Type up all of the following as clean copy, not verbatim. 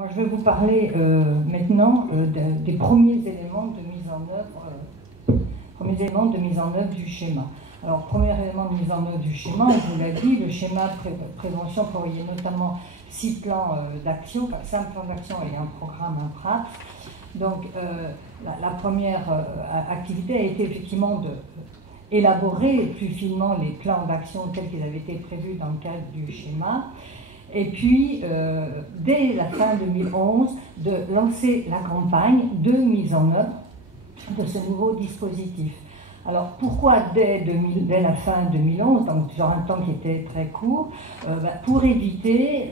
Moi, je vais vous parler maintenant des premiers éléments de mise en œuvre, du schéma. Alors, premier élément de mise en œuvre du schéma, on vous l'a dit, le schéma de prévention prévoyait notamment 6 plans d'action, 5 plans d'action et un programme, un PRAP. Donc, la première activité a été effectivement d'élaborer plus finement les plans d'action tels qu'ils avaient été prévus dans le cadre du schéma. Et puis, dès la fin 2011, de lancer la campagne de mise en œuvre de ce nouveau dispositif. Alors, pourquoi dès la fin 2011, donc sur un temps qui était très court, pour éviter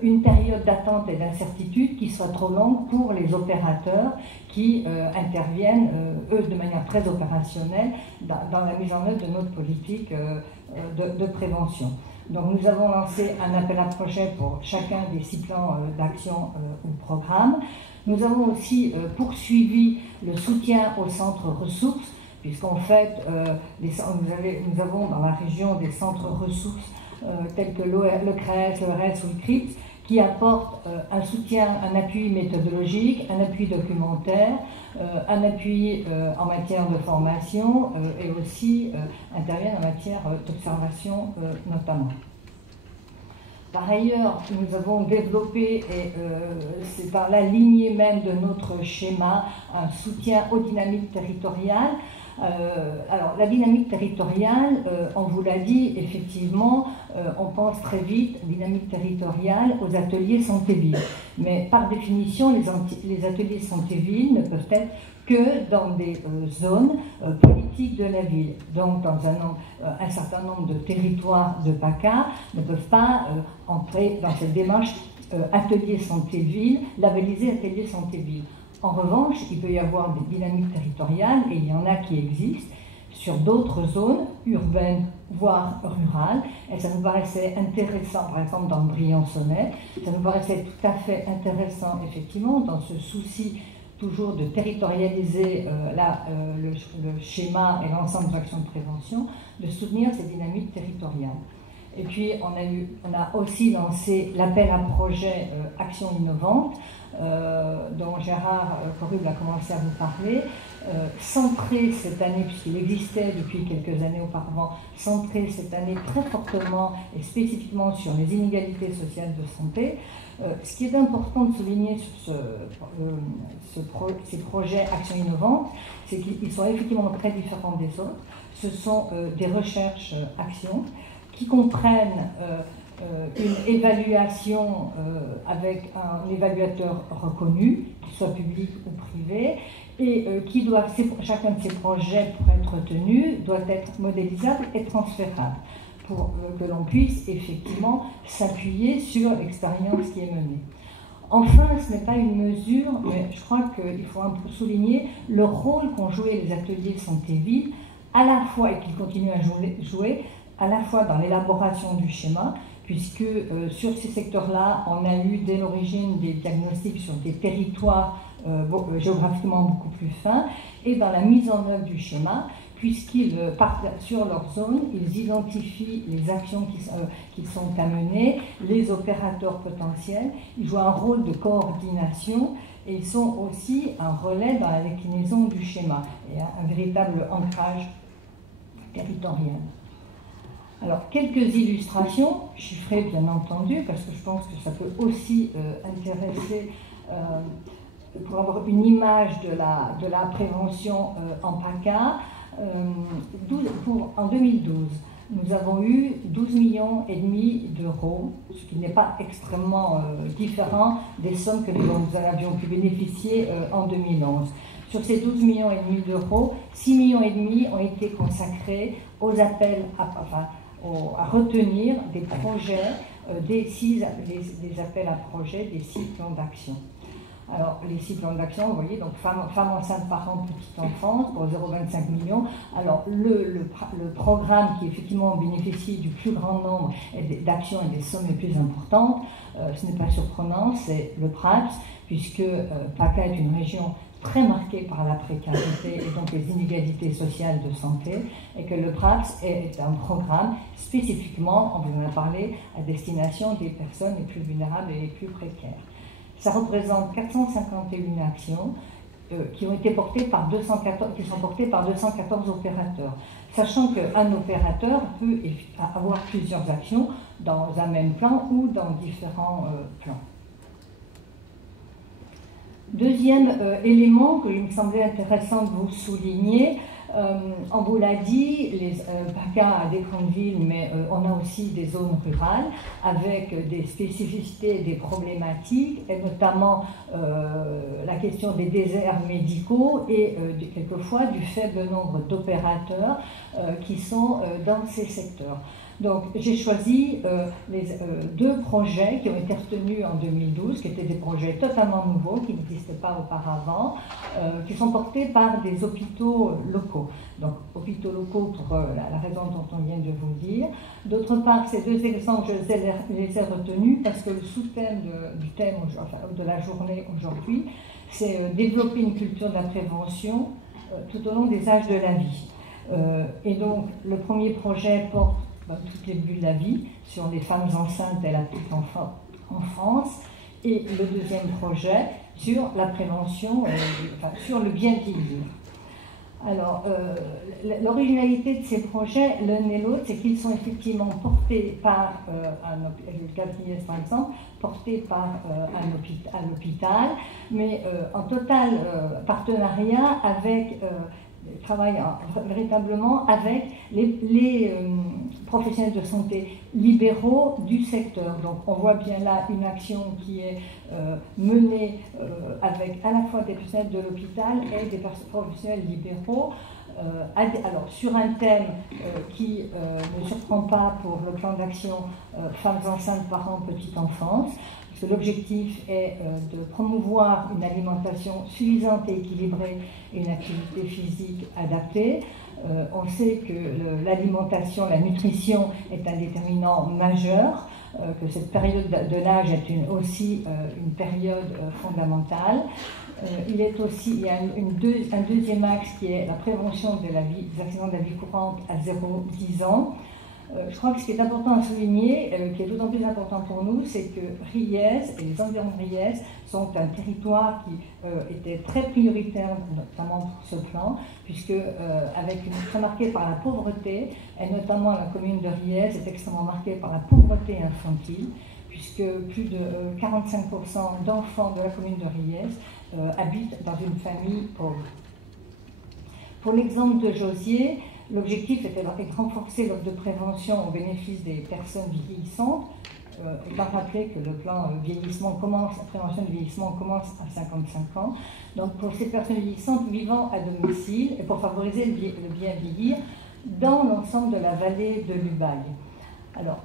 une période d'attente et d'incertitude qui soit trop longue pour les opérateurs qui interviennent, eux, de manière très opérationnelle, dans la mise en œuvre de notre politique de prévention. Donc nous avons lancé un appel à projet pour chacun des 6 plans d'action ou programmes. Nous avons aussi poursuivi le soutien aux centres ressources, puisqu'en fait, nous avons dans la région des centres ressources tels que le CRES, le RES ou le CRIPS, qui apportent un soutien, un appui méthodologique, un appui documentaire, un appui en matière de formation et aussi interviennent en matière d'observation notamment. Par ailleurs, nous avons développé, et c'est par la lignée même de notre schéma, un soutien aux dynamiques territoriales. Alors, la dynamique territoriale, on vous l'a dit, effectivement, on pense très vite, dynamique territoriale, aux ateliers santé-ville. Mais par définition, les ateliers santé-ville ne peuvent être que dans des zones politiques de la ville. Donc, dans un certain nombre de territoires de PACA ne peuvent pas entrer dans cette démarche atelier santé-ville, labellisé atelier santé-ville. En revanche, il peut y avoir des dynamiques territoriales, et il y en a qui existent, sur d'autres zones urbaines, voire rurales, et ça nous paraissait intéressant, par exemple dans le Briançonnais, ça nous paraissait tout à fait intéressant, effectivement, dans ce souci toujours de territorialiser le schéma et l'ensemble des actions de prévention, de soutenir ces dynamiques territoriales. Et puis, on a aussi lancé l'appel à projet Action innovante, dont Gérard Corrube a commencé à vous parler, centré cette année, puisqu'il existait depuis quelques années auparavant, centré cette année très fortement et spécifiquement sur les inégalités sociales de santé. Ce qui est important de souligner sur ces projets Action innovante, c'est qu'ils sont effectivement très différents des autres. Ce sont des recherches actions qui comprennent une évaluation avec un évaluateur reconnu, qu'il soit public ou privé, et chacun de ces projets, pour être tenu, doit être modélisable et transférable, pour que l'on puisse effectivement s'appuyer sur l'expérience qui est menée. Enfin, ce n'est pas une mesure, mais je crois qu'il faut un peu souligner le rôle qu'ont joué les ateliers santé-ville, à la fois, et qu'ils continuent à jouer, à la fois dans l'élaboration du schéma, puisque sur ces secteurs-là, on a eu dès l'origine des diagnostics sur des territoires géographiquement beaucoup plus fins, et dans la mise en œuvre du schéma, puisqu'ils partent sur leur zone, ils identifient les actions qui sont à mener, les opérateurs potentiels, ils jouent un rôle de coordination et ils sont aussi un relais dans la déclinaison du schéma et un véritable ancrage territorial. Alors, quelques illustrations, chiffrées bien entendu, parce que je pense que ça peut aussi intéresser pour avoir une image de la prévention en PACA. En 2012, nous avons eu 12,5 millions d'euros, ce qui n'est pas extrêmement différent des sommes que nous avions pu bénéficier en 2011. Sur ces 12,5 millions d'euros, 6,5 millions ont été consacrés aux appels à retenir des projets, des appels à projets, des 6 plans d'action. Alors, les 6 plans d'action, vous voyez, donc femmes enceintes, parents, petite enfance, pour 0,25 millions. Alors, le programme qui, effectivement, bénéficie du plus grand nombre d'actions et des sommes les plus importantes, ce n'est pas surprenant, c'est le PRAPS, puisque PACA est une région très marquée par la précarité et donc les inégalités sociales de santé, et que le PRAPS est un programme spécifiquement, on vous en a parlé, à destination des personnes les plus vulnérables et les plus précaires. Ça représente 451 actions qui ont été portées par 214 opérateurs. Sachant qu'un opérateur peut avoir plusieurs actions dans un même plan ou dans différents plans. Deuxième élément que il me semblait intéressant de vous souligner, on vous l'a dit, PACA a des grandes villes, mais on a aussi des zones rurales avec des spécificités et des problématiques, et notamment la question des déserts médicaux et quelquefois du faible nombre d'opérateurs qui sont dans ces secteurs. Donc j'ai choisi deux projets qui ont été retenus en 2012, qui étaient des projets totalement nouveaux, qui n'existaient pas auparavant, qui sont portés par des hôpitaux locaux. Donc hôpitaux locaux pour la raison dont on vient de vous dire. D'autre part, ces deux exemples, je les ai retenus parce que le sous-thème du thème de la journée aujourd'hui, c'est développer une culture de la prévention tout au long des âges de la vie. Et donc le premier projet porte toutes les bulles de la vie, sur les femmes enceintes et la petite enfance, et le deuxième projet sur la prévention, sur le bien vieillir. Alors, l'originalité de ces projets, l'un et l'autre, c'est qu'ils sont effectivement portés par le Gabriel par exemple, portés par un hôpital, mais en total partenariat avec travaille véritablement avec les professionnels de santé libéraux du secteur. Donc on voit bien là une action qui est menée avec à la fois des professionnels de l'hôpital et des professionnels libéraux, alors sur un thème qui ne surprend pas pour le plan d'action femmes enceintes, parents, petite enfance. L'objectif est de promouvoir une alimentation suffisante et équilibrée et une activité physique adaptée. On sait que l'alimentation, la nutrition est un déterminant majeur, que cette période de l'âge est aussi une période fondamentale. Il y a un deuxième axe qui est la prévention des accidents de la vie courante à 0-10 ans. Je crois que ce qui est important à souligner, qui est d'autant plus important pour nous, c'est que Riez et les environs de Riez sont un territoire qui était très prioritaire, notamment pour ce plan, puisque très marqué par la pauvreté, et notamment la commune de Riez est extrêmement marquée par la pauvreté infantile, puisque plus de 45% d'enfants de la commune de Riez habitent dans une famille pauvre. Pour l'exemple de Josier, l'objectif était de renforcer l'offre de prévention au bénéfice des personnes vieillissantes. Il va rappeler que le plan la prévention du vieillissement commence à 55 ans. Donc pour ces personnes vieillissantes vivant à domicile et pour favoriser le bien vieillir dans l'ensemble de la vallée de l'Ubaye. Alors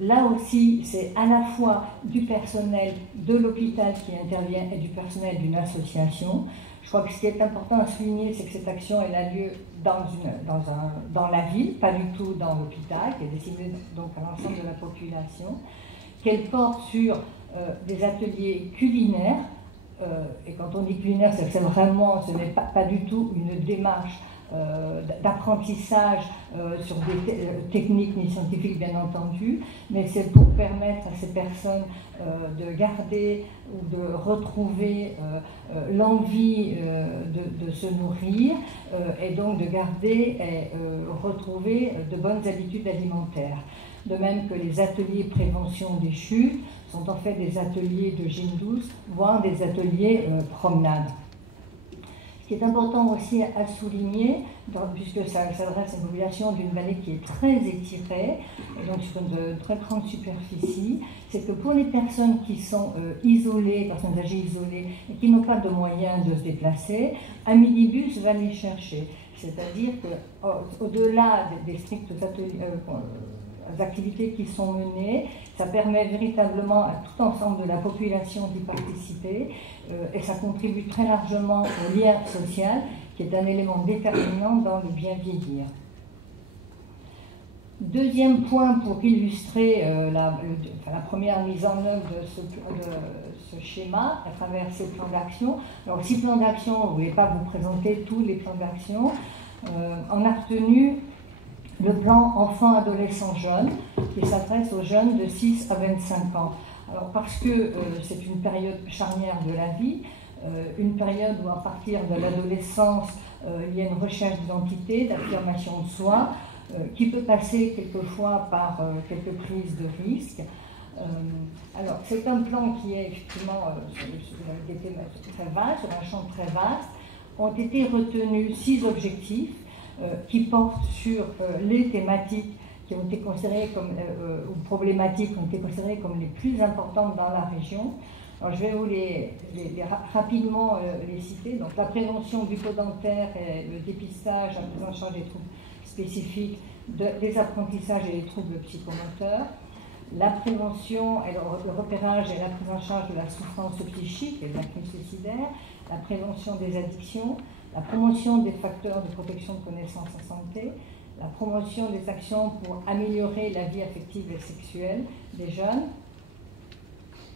là aussi, c'est à la fois du personnel de l'hôpital qui intervient et du personnel d'une association. Je crois que ce qui est important à souligner, c'est que cette action elle a lieu dans la ville, pas du tout dans l'hôpital, qui est destinée donc à l'ensemble de la population, qu'elle porte sur des ateliers culinaires, et quand on dit culinaire, ce n'est pas du tout une démarche d'apprentissage sur des techniques ni scientifiques bien entendu, mais c'est pour permettre à ces personnes de garder ou de retrouver l'envie de se nourrir et donc de garder et retrouver de bonnes habitudes alimentaires. De même que les ateliers prévention des chutes sont en fait des ateliers de gym douce, voire des ateliers promenade. Ce qui est important aussi à souligner, puisque ça s'adresse à une population d'une vallée qui est très étirée, donc sur une très grande superficie, c'est que pour les personnes qui sont isolées, personnes âgées isolées, et qui n'ont pas de moyens de se déplacer, un minibus va les chercher. C'est-à-dire qu'au-delà des strictes activités qui sont menées, ça permet véritablement à tout ensemble de la population d'y participer et ça contribue très largement au lien social qui est un élément déterminant dans le bien vieillir. Deuxième point pour illustrer la première mise en œuvre de ce schéma à travers ces plans d'action. Alors 6 plans d'action, on ne voulait pas vous présenter tous les plans d'action, on a retenu le plan enfants, adolescents, jeunes, qui s'adresse aux jeunes de 6 à 25 ans. Alors parce que c'est une période charnière de la vie, une période où à partir de l'adolescence, il y a une recherche d'identité, d'affirmation de soi, qui peut passer quelquefois par quelques prises de risques. Alors c'est un plan qui est effectivement très vaste, sur un champ très vaste. Ont été retenus 6 objectifs qui portent sur les thématiques qui ont été considérées comme, ou problématiques qui ont été considérées comme les plus importantes dans la région. Alors, je vais vous rapidement les citer. Donc, la prévention bucco-dentaire et le dépistage, la prise en charge des troubles spécifiques, des apprentissages et des troubles psychomoteurs, la prévention et le repérage et la prise en charge de la souffrance psychique et de la crise suicidaire, la prévention des addictions, la promotion des facteurs de protection de connaissances en santé, la promotion des actions pour améliorer la vie affective et sexuelle des jeunes,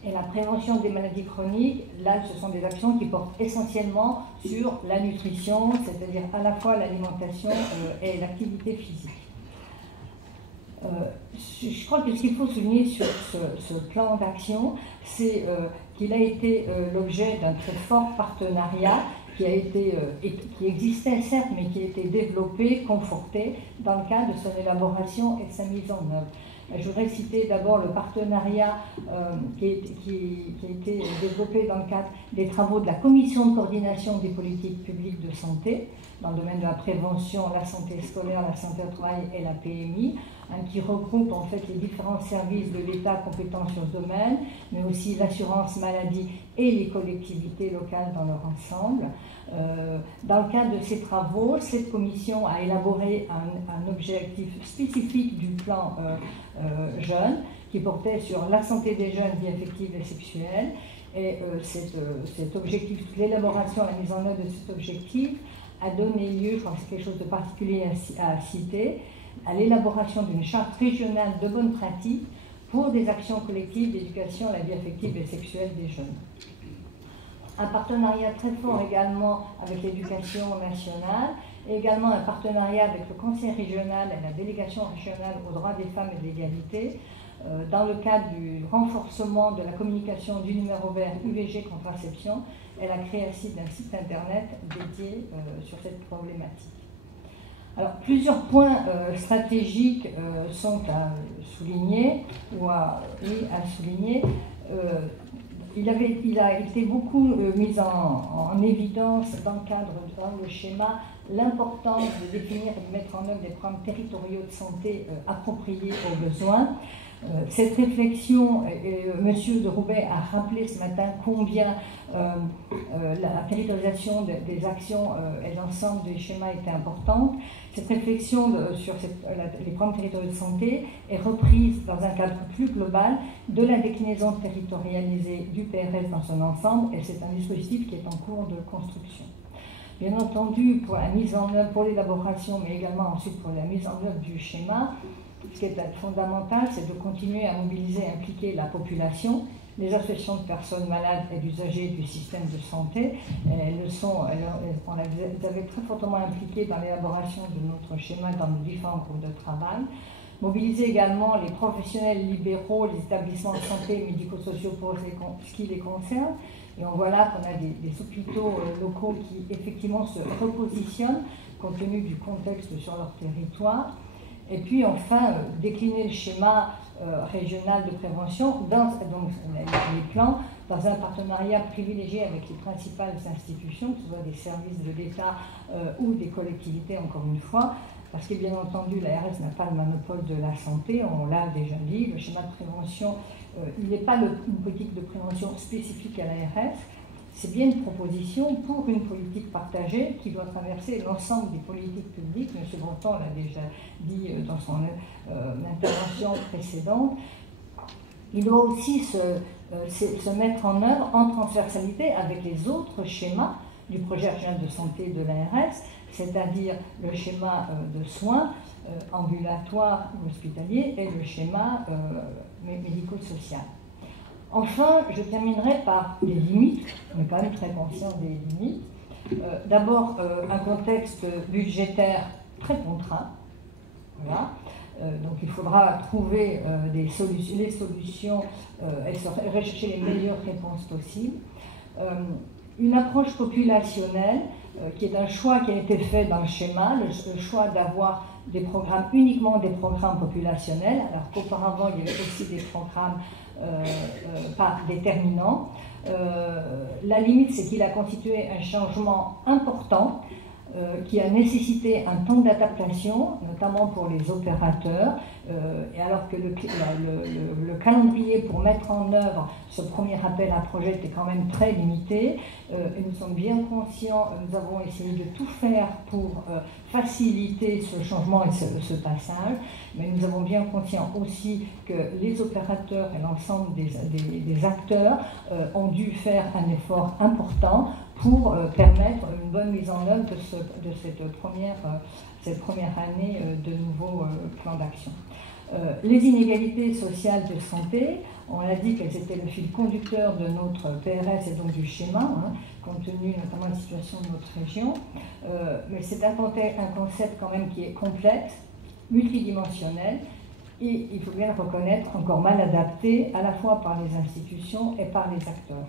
et la prévention des maladies chroniques. Là, ce sont des actions qui portent essentiellement sur la nutrition, c'est-à-dire à la fois l'alimentation et l'activité physique. Je crois que ce qu'il faut souligner sur ce plan d'action, c'est qu'il a été l'objet d'un très fort partenariat qui existait certes, mais qui a été développé, conforté dans le cadre de son élaboration et de sa mise en œuvre. Je voudrais citer d'abord le partenariat qui a été développé dans le cadre des travaux de la Commission de coordination des politiques publiques de santé, dans le domaine de la prévention, la santé scolaire, la santé au travail et la PMI, qui regroupe en fait les différents services de l'État compétents sur ce domaine, mais aussi l'assurance maladie et les collectivités locales dans leur ensemble. Dans le cadre de ces travaux, cette commission a élaboré un objectif spécifique du plan jeune qui portait sur la santé des jeunes, vie affective et sexuelle. Et cet objectif, l'élaboration, la mise en œuvre de cet objectif a donné lieu, je crois que c'est quelque chose de particulier à citer, à l'élaboration d'une charte régionale de bonnes pratiques pour des actions collectives d'éducation à la vie affective et sexuelle des jeunes. Un partenariat très fort également avec l'éducation nationale, et également un partenariat avec le Conseil régional et la délégation régionale aux droits des femmes et de l'égalité, dans le cadre du renforcement de la communication du numéro vert IVG contraception et la création d'un site internet dédié sur cette problématique. Alors, plusieurs points stratégiques sont à souligner ou à souligner. Il a été beaucoup mis en évidence dans le cadre, dans le schéma, l'importance de définir et de mettre en œuvre des programmes territoriaux de santé appropriés aux besoins. Cette réflexion, M. de Roubaix a rappelé ce matin combien la territorialisation des actions et l'ensemble des schémas était importante. Cette réflexion sur les programmes territoriaux de santé est reprise dans un cadre plus global de la déclinaison territorialisée du PRS dans son ensemble, et c'est un dispositif qui est en cours de construction. Bien entendu, pour la mise en œuvre, pour l'élaboration, mais également ensuite pour la mise en œuvre du schéma, ce qui est fondamental, c'est de continuer à mobiliser et impliquer la population, les associations de personnes malades et d'usagers du système de santé. Elles les avaient très fortement impliquées dans l'élaboration de notre schéma dans nos différents groupes de travail. Mobiliser également les professionnels libéraux, les établissements de santé médico-sociaux pour ce qui les concerne. Et on voit là qu'on a des hôpitaux locaux qui effectivement se repositionnent compte tenu du contexte sur leur territoire. Et puis enfin, décliner le schéma régional de prévention, donc les plans, dans un partenariat privilégié avec les principales institutions, que ce soit des services de l'État ou des collectivités, encore une fois, parce que bien entendu, l'ARS n'a pas le monopole de la santé, on l'a déjà dit, le schéma de prévention, il n'est pas une politique de prévention spécifique à l'ARS, c'est bien une proposition pour une politique partagée qui doit traverser l'ensemble des politiques publiques. M. Breton l'a déjà dit dans son intervention précédente. Il doit aussi se mettre en œuvre en transversalité avec les autres schémas du projet régional de santé de l'ARS, c'est-à-dire le schéma de soins ambulatoires ou hospitaliers et le schéma médico-social. Enfin, je terminerai par les limites, on est quand même très conscient des limites. D'abord, un contexte budgétaire très contraint, voilà. Donc il faudra trouver les solutions et rechercher les meilleures réponses possibles. Une approche populationnelle qui est un choix qui a été fait dans le schéma, le choix d'avoir des programmes, uniquement des programmes populationnels, alors qu'auparavant il y avait aussi des programmes pas déterminants. La limite, c'est qu'il a constitué un changement important qui a nécessité un temps d'adaptation, notamment pour les opérateurs, et alors que le calendrier pour mettre en œuvre ce premier appel à projet était quand même très limité, et nous sommes bien conscients, nous avons essayé de tout faire pour faciliter ce changement et ce passage, mais nous avons bien conscience aussi que les opérateurs et l'ensemble des acteurs ont dû faire un effort important pour permettre une bonne mise en œuvre de cette première année de nouveau plan d'action. Les inégalités sociales de santé, on a dit qu'elles étaient le fil conducteur de notre PRS et donc du schéma, compte tenu notamment de la situation de notre région. Mais c'est un concept quand même qui est complète, multidimensionnel, et il faut bien le reconnaître, encore mal adapté à la fois par les institutions et par les acteurs.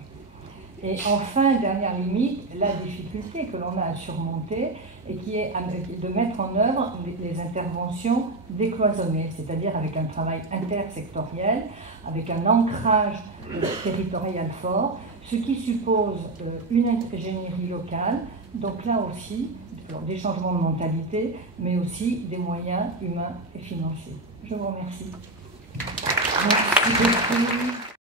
Et enfin, dernière limite, la difficulté que l'on a à surmonter et qui est de mettre en œuvre les interventions décloisonnées, c'est-à-dire avec un travail intersectoriel, avec un ancrage territorial fort, ce qui suppose une ingénierie locale, donc là aussi, des changements de mentalité, mais aussi des moyens humains et financiers. Je vous remercie. Merci beaucoup.